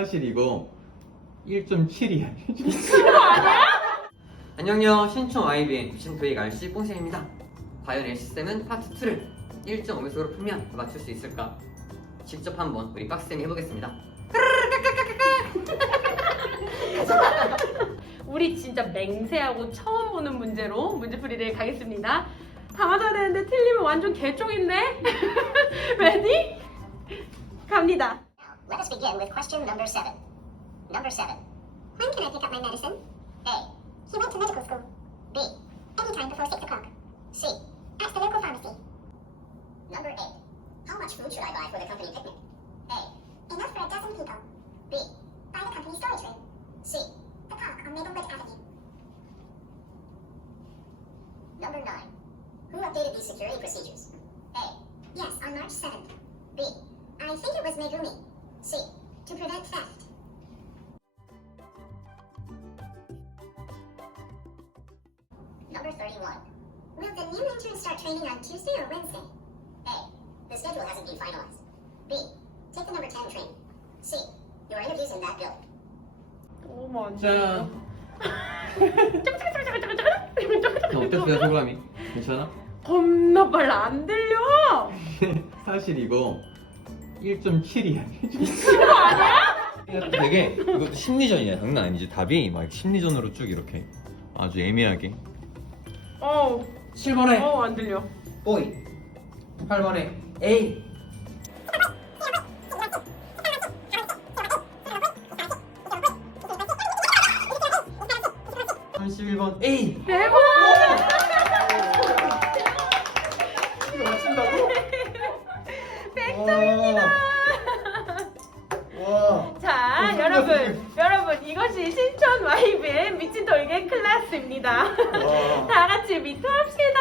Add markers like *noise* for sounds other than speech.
사실 이거 1.7이야. 안녕요 신촌 YBN 미션 도익 RC 뽕쌤입니다 과연 LC쌤은 파트 2를 1.5배속으로 풀면 맞출 수 있을까? 직접 한번 우리 빡쌤이 해보겠습니다 *laughs* 우리 진짜 맹세하고 처음 보는 문제로 문제풀이를 가겠습니다. 다 맞아야 되는데 틀리면 완전 개쪽인데? 레디? *laughs* 갑니다. Let us begin with question number seven. Number seven. When can I pick up my medicine? A. He went to medical school. B. Anytime before six o'clock. C. At the local pharmacy. Number eight. How much food should I buy for the company picnic? A. Enough for a dozen people. B. Buy the company storage room. C. The park on Maplewood Avenue. Number nine. Who updated these security procedures? A. Yes, on March 7th. B. I think it was Megumi. C. To prevent theft. Number 31. Will the new interns start training on Tuesday or Wednesday? A. The schedule hasn't been finalized. B. Take the number 10 train. C. Your interview's in that building. 너무 안 자, 돼. 어땠어요, 소감이? 괜찮아? 겁나 빨라 안 들려. 사실 이거 1.7이야. 이거 *laughs* 아니야? 되게 이것도 심리전이야. 장난 아니지. 답이 막 심리전으로 쭉 이렇게 아주 애매하게. 어, 7번에 어 안 들려. 보이 8번에 A 31번 A 대박! 100점입니다. 와. 자, 여러분, 여러분 이것이 신촌 와이브의 미친 돌개 클래스입니다. 와. *laughs* 다 같이 미투합시다.